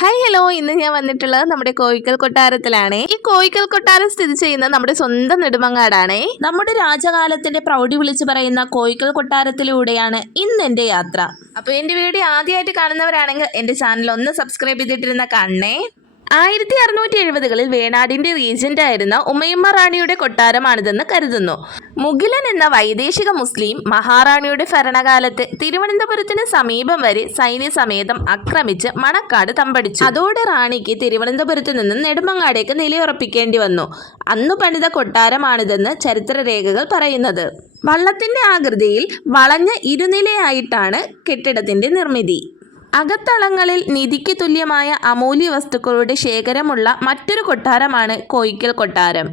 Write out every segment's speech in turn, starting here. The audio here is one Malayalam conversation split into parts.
ഹായ് ഹലോ, ഇന്ന് ഞാൻ വന്നിട്ടുള്ളത് നമ്മുടെ കോയിക്കൽ കൊട്ടാരത്തിലാണ്. ഈ കോയിക്കൽ കൊട്ടാരം സ്ഥിതി ചെയ്യുന്നത് നമ്മുടെ സ്വന്തം നെടുമങ്ങാടാണ്. നമ്മുടെ രാജകാലത്തിന്റെ പ്രൗഢി വിളിച്ചു പറയുന്ന കോയിക്കൽ കൊട്ടാരത്തിലൂടെയാണ് ഇന്ന് എൻ്റെ യാത്ര. അപ്പോൾ എൻ്റെ വീഡിയോ ആദ്യമായിട്ട് കാണുന്നവരാണെങ്കിൽ എൻ്റെ ചാനൽ ഒന്ന് സബ്സ്ക്രൈബ് ചെയ്തിട്ടിരുന്ന കാണണേ. 1670-കളിൽ വേണാടിന്റെ റീജന്റ് ആയിരുന്ന ഉമയമ്മ റാണിയുടെ കൊട്ടാരമാണിതെന്ന് കരുതുന്നു. മുഗിലൻ എന്ന വൈദേശിക മുസ്ലിം മഹാറാണിയുടെ ഭരണകാലത്ത് തിരുവനന്തപുരത്തിന് സമീപം വരെ സൈന്യസമേതം ആക്രമിച്ച് മണക്കാട് തമ്പടിച്ചു. അതോടെ റാണിക്ക് തിരുവനന്തപുരത്ത് നിന്നും നെടുമങ്ങാടേക്ക് നിലയുറപ്പിക്കേണ്ടി വന്നു. അന്നു പണിത കൊട്ടാരമാണിതെന്ന് ചരിത്രരേഖകൾ പറയുന്നത്. വള്ളത്തിന്റെ ആകൃതിയിൽ വളഞ്ഞ ഇരുനിലയായിട്ടാണ് കെട്ടിടത്തിന്റെ നിർമ്മിതി. അകത്തളങ്ങളിൽ നിധിക്ക് തുല്യമായ അമൂല്യ വസ്തുക്കളുടെ ശേഖരമുള്ള മറ്റൊരു കൊട്ടാരമാണ് കോയിക്കൽ കൊട്ടാരം.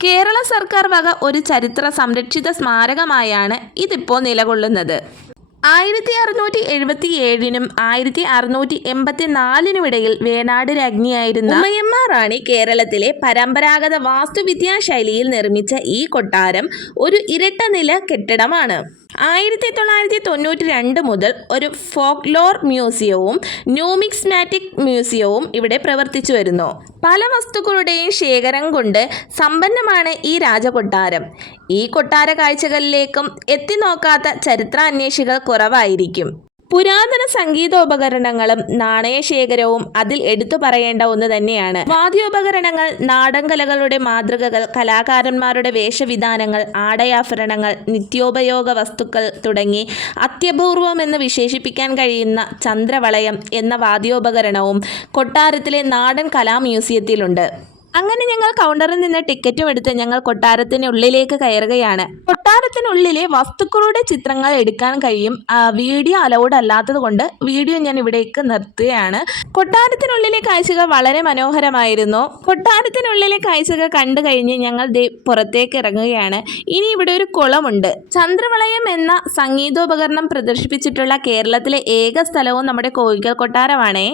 കേരള സർക്കാർ വക ഒരു ചരിത്ര സംരക്ഷിത സ്മാരകമായാണ് ഇതിപ്പോൾ നിലകൊള്ളുന്നത്. 1677-നും 1684-നും ഇടയിൽ വേണാട് രാജ്ഞിയായിരുന്ന ഉമയമ്മ റാണി കേരളത്തിലെ പരമ്പരാഗത വാസ്തുവിദ്യാ ശൈലിയിൽ നിർമ്മിച്ച ഈ കൊട്ടാരം ഒരു ഇരട്ട നില കെട്ടിടമാണ്. 1992 മുതൽ ഒരു ഫോക്ലോർ മ്യൂസിയവും ന്യൂമിസ്മാറ്റിക് മ്യൂസിയവും ഇവിടെ പ്രവർത്തിച്ചു വരുന്നു. പല വസ്തുക്കളുടെയും ശേഖരം കൊണ്ട് സമ്പന്നമാണ് ഈ രാജകൊട്ടാരം. ഈ കൊട്ടാര കാഴ്ചകളിലേക്കും എത്തി നോക്കാത്ത ചരിത്രാന്വേഷികൾ കുറവായിരിക്കും. പുരാതന സംഗീതോപകരണങ്ങളും നാണയശേഖരവും അതിൽ എടുത്തു പറയേണ്ട ഒന്ന് തന്നെയാണ്. വാദ്യോപകരണങ്ങൾ, നാടൻ കലകളുടെ മാതൃകകൾ, കലാകാരന്മാരുടെ വേഷവിധാനങ്ങൾ, ആടയാഭരണങ്ങൾ, നിത്യോപയോഗ വസ്തുക്കൾ തുടങ്ങി അത്യപൂർവമെന്ന് വിശേഷിപ്പിക്കാൻ കഴിയുന്ന ചന്ദ്രവളയം എന്ന വാദ്യോപകരണവും കൊട്ടാരത്തിലെ നാടൻ കലാ മ്യൂസിയത്തിലുണ്ട്. അങ്ങനെ ഞങ്ങൾ കൗണ്ടറിൽ നിന്ന് ടിക്കറ്റും എടുത്ത് ഞങ്ങൾ കൊട്ടാരത്തിനുള്ളിലേക്ക് കയറുകയാണ്. കൊട്ടാരത്തിനുള്ളിലെ വസ്തുക്കളുടെ ചിത്രങ്ങൾ എടുക്കാൻ കഴിയും. വീഡിയോ അലൗഡ് അല്ലാത്തത് കൊണ്ട് വീഡിയോ ഞാൻ ഇവിടേക്ക് നിർത്തുകയാണ്. കൊട്ടാരത്തിനുള്ളിലെ കാഴ്ചകൾ വളരെ മനോഹരമായിരുന്നു. കൊട്ടാരത്തിനുള്ളിലെ കാഴ്ചകൾ കണ്ടു കഴിഞ്ഞ് ഞങ്ങൾ പുറത്തേക്ക് ഇറങ്ങുകയാണ്. ഇനി ഇവിടെ ഒരു കുളമുണ്ട്. ചന്ദ്രവളയം എന്ന സംഗീതോപകരണം പ്രദർശിപ്പിച്ചിട്ടുള്ള കേരളത്തിലെ ഏക സ്ഥലവും നമ്മുടെ കോയിക്കൽ കൊട്ടാരമാണേ.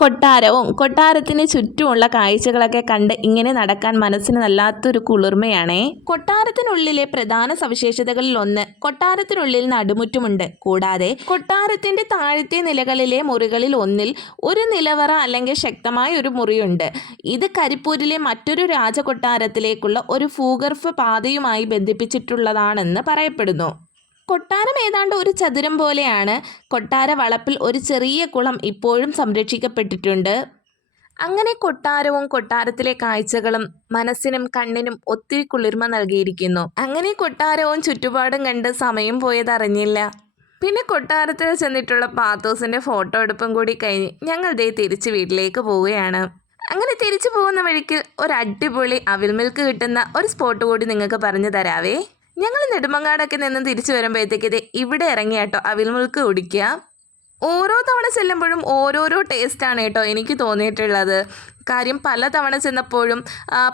കൊട്ടാരവും കൊട്ടാരത്തിന് ചുറ്റുമുള്ള കാഴ്ചകളൊക്കെ കണ്ട് ഇങ്ങനെ നടക്കാൻ മനസ്സിന് വല്ലാത്തൊരു കുളിർമയാണേ. കൊട്ടാരത്തിനുള്ളിലെ പ്രധാന സവിശേഷതകളിൽ ഒന്ന് കൊട്ടാരത്തിനുള്ളിൽ നടുമുറ്റമുണ്ട്. കൂടാതെ കൊട്ടാരത്തിന്റെ താഴത്തെ നിലകളിലെ മുറികളിൽ ഒന്നിൽ ഒരു നിലവറ അല്ലെങ്കിൽ ശക്തമായ ഒരു മുറിയുണ്ട്. ഇത് കരിപ്പൂരിലെ മറ്റൊരു രാജകൊട്ടാരത്തിലേക്കുള്ള ഒരു ഭൂഗർഭ പാതയുമായി ബന്ധിപ്പിച്ചിട്ടുള്ളതാണെന്ന് പറയപ്പെടുന്നു. കൊട്ടാരം ഏതാണ്ട് ഒരു ചതുരം പോലെയാണ്. കൊട്ടാര വളപ്പിൽ ഒരു ചെറിയ കുളം ഇപ്പോഴും സംരക്ഷിക്കപ്പെട്ടിട്ടുണ്ട്. അങ്ങനെ കൊട്ടാരവും കൊട്ടാരത്തിലെ കാഴ്ചകളും മനസ്സിനും കണ്ണിനും ഒത്തിരി കുളിർമ നൽകിയിരിക്കുന്നു. അങ്ങനെ കൊട്ടാരവും ചുറ്റുപാടും കണ്ട് സമയം പോയതറിഞ്ഞില്ല. പിന്നെ കൊട്ടാരത്തിൽ ചെന്നിട്ടുള്ള പാത്തോസിൻ്റെ ഫോട്ടോ എടുപ്പും കൂടി കഴിഞ്ഞ് ഞങ്ങൾ തിരിച്ച് വീട്ടിലേക്ക് പോവുകയാണ്. അങ്ങനെ തിരിച്ചു പോകുന്ന വഴിക്ക് ഒരു അടിപൊളി അവിൽ മിൽക്ക് കിട്ടുന്ന ഒരു സ്പോട്ട് കൂടി നിങ്ങൾക്ക് പറഞ്ഞു തരാവേ. ഞങ്ങൾ നെടുമങ്ങാടൊക്കെ നിന്ന് തിരിച്ചു വരുമ്പോഴത്തേക്ക് ഇവിടെ ഇറങ്ങി കേട്ടോ അവിൽ മിൽക്ക് കുടിക്കുക. ഓരോ തവണ ചെല്ലുമ്പോഴും ഓരോരോ ടേസ്റ്റാണ് കേട്ടോ എനിക്ക് തോന്നിയിട്ടുള്ളത്. കാര്യം പല തവണ ചെന്നപ്പോഴും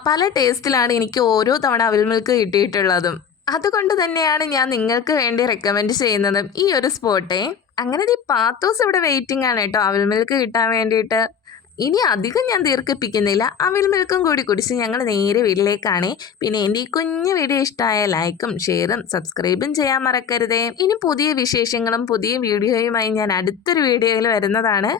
പല ടേസ്റ്റിലാണ് എനിക്ക് ഓരോ തവണ അവിൽ മിൽക്ക് കിട്ടിയിട്ടുള്ളതും. അതുകൊണ്ട് തന്നെയാണ് ഞാൻ നിങ്ങൾക്ക് വേണ്ടി റെക്കമെൻഡ് ചെയ്യുന്നതും ഈ ഒരു സ്പോട്ടേ. അങ്ങനെ പാത്തോസ് ഇവിടെ വെയിറ്റിംഗ് ആണ് കേട്ടോ അവിൽ മിൽക്ക് കിട്ടാൻ വേണ്ടിയിട്ട്. ഇനി അധികം ഞാൻ ദീർഘിപ്പിക്കുന്നില്ല. അവിൽ മിൽക്കും കൂടി കുടിച്ച് ഞങ്ങൾ നേരെ വീട്ടിലേക്കാണ്. പിന്നെ എൻ്റെ ഈ കുഞ്ഞു വീഡിയോ ഇഷ്ടമായ ലൈക്കും ഷെയറും സബ്സ്ക്രൈബും ചെയ്യാൻ മറക്കരുതേ. ഇനി പുതിയ വിശേഷങ്ങളും പുതിയ വീഡിയോയുമായി ഞാൻ അടുത്തൊരു വീഡിയോയിൽ വരുന്നതാണ്.